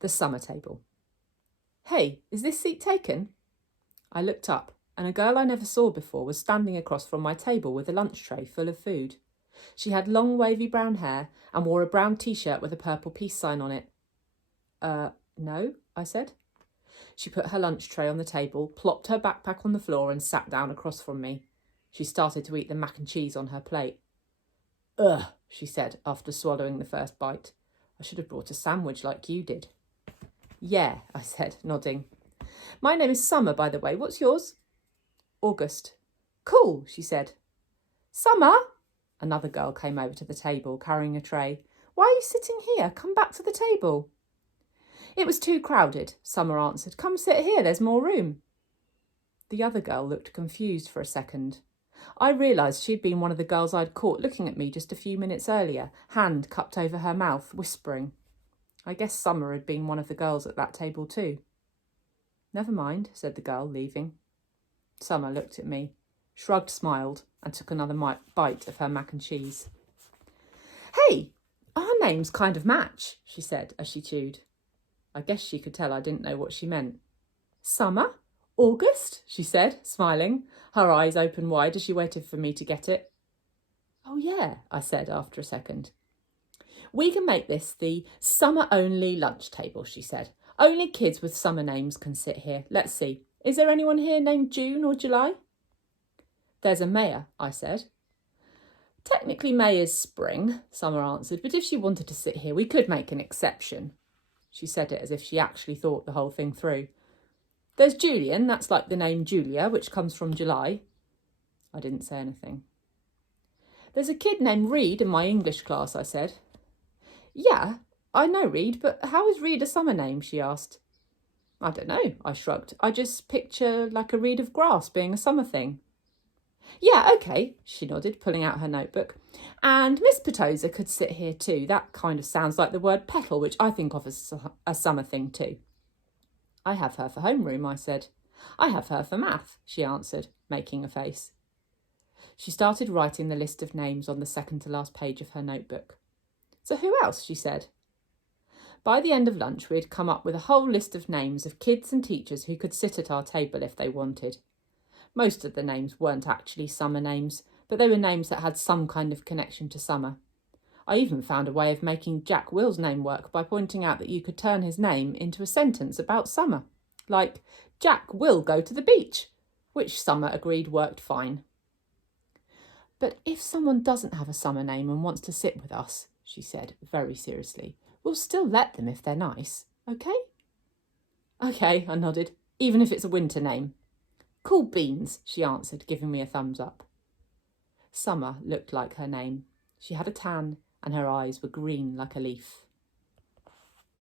The summer table. Hey, is this seat taken? I looked up, and a girl I never saw before was standing across from my table with a lunch tray full of food. She had long wavy brown hair and wore a brown t-shirt with a purple peace sign on it. No, I said. She put her lunch tray on the table, plopped her backpack on the floor and sat down across from me. She started to eat the mac and cheese on her plate. Ugh, she said after swallowing the first bite. I should have brought a sandwich like you did. Yeah, I said, nodding. My name is Summer, by the way. What's yours? August. Cool, she said. Summer? Another girl came over to the table, carrying a tray. Why are you sitting here? Come back to the table. It was too crowded, Summer answered. Come sit here, there's more room. The other girl looked confused for a second. I realised she'd been one of the girls I'd caught looking at me just a few minutes earlier, hand cupped over her mouth, whispering. I guess Summer had been one of the girls at that table too. Never mind, said the girl, leaving. Summer looked at me, shrugged, smiled, and took another bite of her mac and cheese. Hey, our names kind of match, she said as she chewed. I guess she could tell I didn't know what she meant. Summer? August? She said, smiling, her eyes open wide as she waited for me to get it. Oh yeah, I said after a second. We can make this the summer-only lunch table, she said. Only kids with summer names can sit here. Let's see. Is there anyone here named June or July? There's a Maya, I said. Technically May is spring, Summer answered, but if she wanted to sit here, we could make an exception. She said it as if she actually thought the whole thing through. There's Julian, that's like the name Julia, which comes from July. I didn't say anything. There's a kid named Reed in my English class, I said. Yeah, I know Reed, but how is Reed a summer name, she asked. I don't know, I shrugged. I just picture like a reed of grass being a summer thing. Yeah, okay, she nodded, pulling out her notebook. And Miss Petosa could sit here too. That kind of sounds like the word petal, which I think of as a summer thing too. I have her for homeroom, I said. I have her for math, she answered, making a face. She started writing the list of names on the second to last page of her notebook. So who else, she said. By the end of lunch, we had come up with a whole list of names of kids and teachers who could sit at our table if they wanted. Most of the names weren't actually summer names, but they were names that had some kind of connection to summer. I even found a way of making Jack Will's name work by pointing out that you could turn his name into a sentence about summer, like, Jack will go to the beach, which Summer agreed worked fine. But if someone doesn't have a summer name and wants to sit with us, she said very seriously, we'll still let them if they're nice, okay? Okay, I nodded, even if it's a winter name. Cool beans, she answered, giving me a thumbs up. Summer looked like her name. She had a tan and her eyes were green like a leaf.